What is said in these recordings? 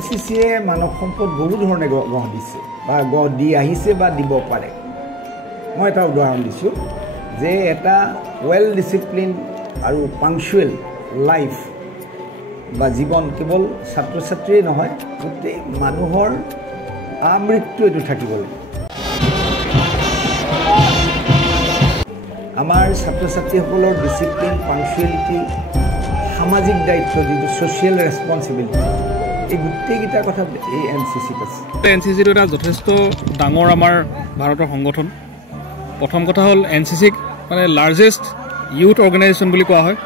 NCCয়ে মানৱ সম্পদ বহু ধৰণে গঢ় দিছে বা গঢ় দি আহিছে বা দিব পাৰে। মই এটা উদাহৰণ দিছোঁ যে এটা ৱেল ডিচিপ্লিন আৰু পাংচুৱেল লাইফ বা জীৱন কেৱল ছাত্ৰ ছাত্ৰীয়ে নহয়, গোটেই মানুহৰ আমৃত্যু এইটো থাকিব লাগিব। আমাৰ ছাত্ৰ ছাত্ৰীসকলৰ ডিচিপ্লিন, পাংচুৱেলিটি, সামাজিক দায়িত্ব, যিটো ছ'চিয়েল ৰেছপনচিবিলিটি, এই গোটেইকেইটা কথা এই NCCত আছে। NCCটো এটা যথেষ্ট ডাঙৰ আমাৰ ভাৰতৰ সংগঠন। প্ৰথম কথা হ'ল NCCক মানে লাৰ্জেষ্ট ইউথ অৰ্গেনাইজেশ্যন বুলি কোৱা হয়।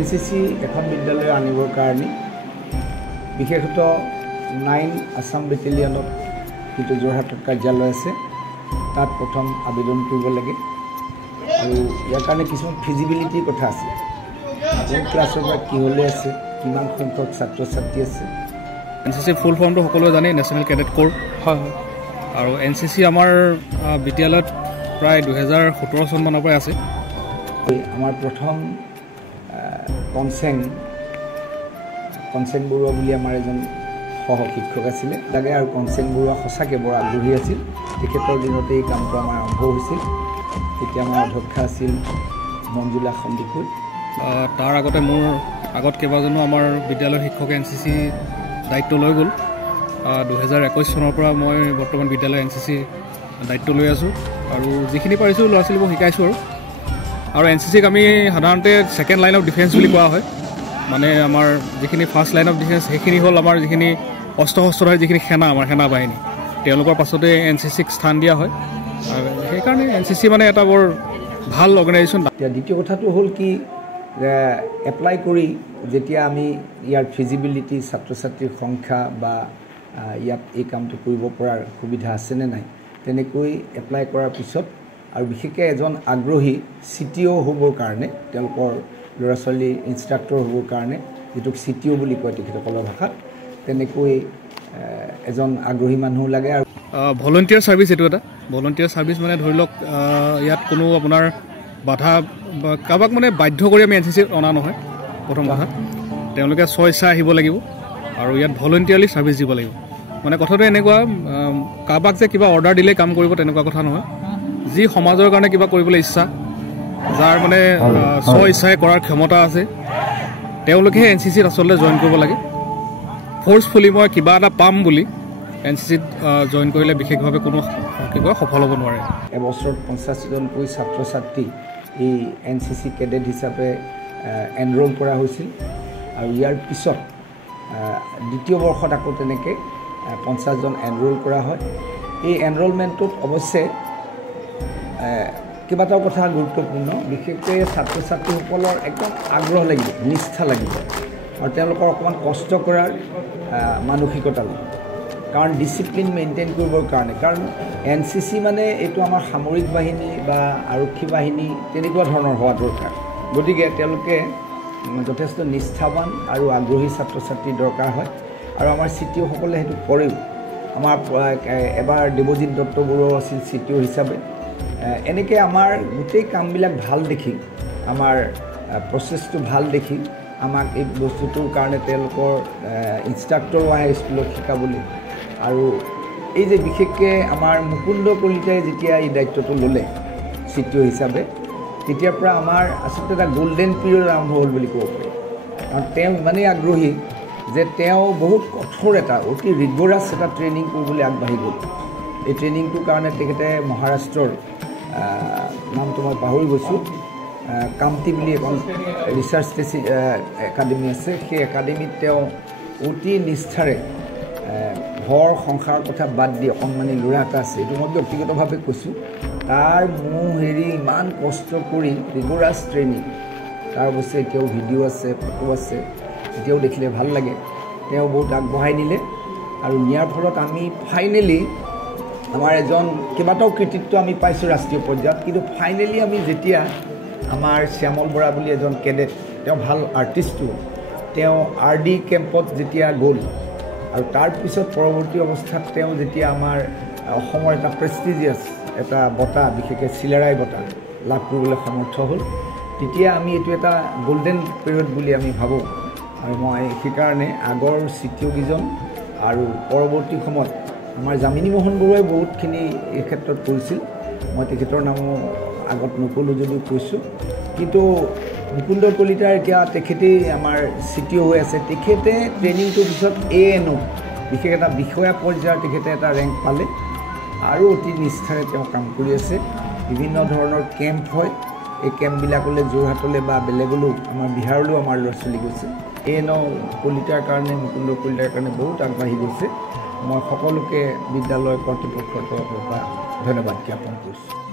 NCC এখন বিদ্যালয় আনিবৰ কাৰণে বিশেষতঃ 9 আছাম বেটেলিয়নত যিটো যোৰহাটত কাৰ্যালয় আছে তাত প্ৰথম আবেদন কৰিব লাগে আৰু ইয়াৰ কাৰণে কিছুমান ফিজিবিলিটিৰ কথা আছে। কোন ক্লাছৰ পৰা কিহলৈ আছে, কিমান সংখ্যক ছাত্ৰ ছাত্ৰী আছে। NCC ফুল ফৰ্মটো সকলোৱে জানে, নেশ্যনেল কেডেট ক'ৰ। হয় আৰু NCC আমাৰ বিদ্যালয়ত প্ৰায় 2017 চনমানৰ পৰাই আছে। আমাৰ প্ৰথম কনচেং বৰুৱা বুলি আমাৰ এজন সহ শিক্ষক আছিলে লাগে, আৰু কনচেং বৰুৱা সঁচাকৈ বৰ আগ্ৰহী আছিল। তেখেতৰ দিনতে এই কামটো আমাৰ আৰম্ভ হৈছিল। তেতিয়া আমাৰ অধ্যক্ষা আছিল মঞ্জুলা সন্দিকৈ। তাৰ আগতে মোৰ আগত কেইবাজনো আমাৰ বিদ্যালয়ৰ শিক্ষকে NCC দায়িত্ব লৈ গ'ল। 2021 চনৰ পৰা মই বৰ্তমান বিদ্যালয় NCC দায়িত্ব লৈ আছোঁ আৰু যিখিনি পাৰিছোঁ ল'ৰা ছোৱালীবোৰ শিকাইছোঁ। আৰু NCCক আমি সাধাৰণতে ছেকেণ্ড লাইন অফ ডিফেন্স বুলি কোৱা হয়। মানে আমাৰ যিখিনি ফাৰ্ষ্ট লাইন অফ ডিফেন্স সেইখিনি হ'ল আমাৰ যিখিনি অস্ত্ৰ শস্ত্ৰধাৰী যিখিনি সেনা, আমাৰ সেনা বাহিনী, তেওঁলোকৰ পাছতে NCCক স্থান দিয়া হয়। আৰু সেইকাৰণে NCC মানে এটা বৰ ভাল অৰ্গেনাইজেশ্যন। দ্বিতীয় কথাটো হ'ল কি, এপ্লাই কৰি যেতিয়া আমি ইয়াৰ ফিজিবিলিটি, ছাত্ৰ ছাত্ৰীৰ সংখ্যা বা ইয়াত এই কামটো কৰিব পৰাৰ সুবিধা আছেনে নাই, তেনেকৈ এপ্লাই কৰাৰ পিছত আৰু বিশেষকৈ এজন আগ্ৰহী CTO হ'বৰ কাৰণে, তেওঁলোকৰ ল'ৰা ছোৱালী ইনষ্ট্ৰাক্টৰ হ'বৰ কাৰণে, যিটোক CTO বুলি কয় তেখেতসকলৰ ভাষাত, তেনেকৈ এজন আগ্ৰহী মানুহ লাগে। আৰু ভলণ্টিয়াৰ ছাৰ্ভিচ, এইটো এটা ভলণ্টিয়াৰ ছাৰ্ভিচ মানে ধৰি লওক ইয়াত কোনো আপোনাৰ বাধা বা কাৰোবাক মানে বাধ্য কৰি আমি NCCত অনা নহয়। প্ৰথম কথা তেওঁলোকে স্বইচ্ছা আহিব লাগিব আৰু ইয়াত ভলণ্টিয়াৰলি ছাৰ্ভিচ দিব লাগিব। মানে কথাটো এনেকুৱা, কাৰোবাক যে কিবা অৰ্ডাৰ দিলে কাম কৰিব তেনেকুৱা কথা নহয়। যি সমাজৰ কাৰণে কিবা কৰিবলৈ ইচ্ছা, যাৰ মানে স্বইচ্ছাই কৰাৰ ক্ষমতা আছে, তেওঁলোকেহে NCCত আচলতে জইন কৰিব লাগে। ফ'ৰ্চফুলি মই কিবা এটা পাম বুলি NCCত জইন কৰিলে বিশেষভাৱে কোনো সফল হ'ব নোৱাৰে। এবছৰত 50জনকৈ ছাত্ৰ ছাত্ৰী এই NCC কেডেট হিচাপে এনৰোল কৰা হৈছিল আৰু ইয়াৰ পিছত দ্বিতীয় বৰ্ষত আকৌ তেনেকৈ 50জন এনৰোল কৰা হয়। এই এনৰোলমেণ্টটোত অৱশ্যে কেইবাটাও কথা গুৰুত্বপূৰ্ণ, বিশেষকৈ ছাত্ৰ ছাত্ৰীসকলৰ একদম আগ্ৰহ লাগিব, নিষ্ঠা লাগিব আৰু তেওঁলোকৰ অকণমান কষ্ট কৰাৰ মানসিকতা লাগিব। কাৰণ ডিচিপ্লিন মেইনটেইন কৰিবৰ কাৰণে, কাৰণ NCC মানে এইটো আমাৰ সামৰিক বাহিনী বা আৰক্ষী বাহিনী তেনেকুৱা ধৰণৰ হোৱা দৰকাৰ। গতিকে তেওঁলোকে যথেষ্ট নিষ্ঠাৱান আৰু আগ্ৰহী ছাত্ৰ ছাত্ৰী দৰকাৰ হয় আৰু আমাৰ CTOসকলে সেইটো কৰেও। আমাৰ এবাৰ দেৱজিৎ দত্ত বৰুৱা আছিল CTO হিচাপে। এনেকৈ আমাৰ গোটেই কামবিলাক ভাল দেখি, আমাৰ প্ৰচেছটো ভাল দেখি আমাক এই বস্তুটোৰ কাৰণে তেওঁলোকৰ ইনষ্ট্ৰাক্টৰো আহে স্কুলত শিকাবলৈ। আৰু এই যে বিশেষকৈ আমাৰ মুকুন্দ কলিতাই যেতিয়া এই দায়িত্বটো ল'লে CTO হিচাপে, তেতিয়াৰ পৰা আমাৰ আচলতে এটা গল্ডেন পিৰিয়ড আৰম্ভ হ'ল বুলি ক'ব পাৰি। কাৰণ তেওঁ ইমানেই আগ্ৰহী যে তেওঁ বহুত কঠোৰ এটা অতি ৰিগৰাছ এটা ট্ৰেইনিং কৰিবলৈ আগবাঢ়ি গ'ল। এই ট্ৰেইনিংটোৰ কাৰণে তেখেতে মহাৰাষ্ট্ৰৰ নামটো মই পাহৰি গৈছোঁ, কামটি বুলি এখন ৰিচাৰ্চ একাডেমি আছে, সেই একাডেমিত তেওঁ অতি নিষ্ঠাৰে ঘৰ সংসাৰৰ কথা বাদ দি, অকণমানি ল'ৰা এটা আছে, এইটো মই ব্যক্তিগতভাৱে কৈছোঁ, তাৰ ইমান কষ্ট কৰি ৰিগৰাছ ট্ৰেইনিং, তাৰ অৱশ্যে এতিয়াও ভিডিঅ' আছে, ফটো আছে, এতিয়াও দেখিলে ভাল লাগে। তেওঁ বহুত আগবঢ়াই নিলে আৰু নিয়াৰ ফলত আমি ফাইনেলি আমাৰ এজন কেইবাটাও কৃতিত্ব আমি পাইছোঁ ৰাষ্ট্ৰীয় পৰ্যায়ত, কিন্তু ফাইনেলি আমি যেতিয়া আমাৰ শ্যামল বৰা বুলি এজন কেডেট, তেওঁ ভাল আৰ্টিষ্টো, তেওঁ RD কেম্পত যেতিয়া গ'ল আৰু তাৰপিছত পৰৱৰ্তী অৱস্থাত তেওঁ যেতিয়া আমাৰ অসমৰ এটা প্ৰেষ্টিজিয়াছ এটা বঁটা, বিশেষকৈ চিলাৰায় বঁটা লাভ কৰিবলৈ সমৰ্থ হ'ল, তেতিয়া আমি এইটো এটা গল্ডেন পিৰিয়ড বুলি আমি ভাবোঁ। আৰু মই সেইকাৰণে আগৰ CTO কেইজন আৰু পৰৱৰ্তী সময়ত আমাৰ যামিনী মোহন বৰুৱাই বহুতখিনি এই ক্ষেত্ৰত কৰিছিল মই তেখেতৰ নামো আগত নক'লোঁ যদিও কৈছোঁ কিন্তু মুকুন্দ কলিতা এতিয়া তেখেতেই আমাৰ CTO হৈ আছে তেখেতে ট্ৰেইনিংটোৰ পিছত ANO বিশেষ এটা বিষয়া পৰ্যায়ৰ তেখেতে এটা ৰেংক পালে আৰু অতি নিষ্ঠাৰে তেওঁ কাম কৰি আছে বিভিন্ন ধৰণৰ কেম্প হয় এই কেম্পবিলাকলৈ যোৰহাটলৈ বা বেলেগলৈও আমাৰ বিহাৰলৈও আমাৰ ল'ৰা ছোৱালী গৈছে ANO কলিতাৰ কাৰণে মুকুন্দ কলিতাৰ কাৰণে বহুত আগবাঢ়ি গৈছে মই সকলোকে বিদ্যালয় কৰ্তৃপক্ষৰ তৰফৰ পৰা ধন্যবাদ জ্ঞাপন কৰিছোঁ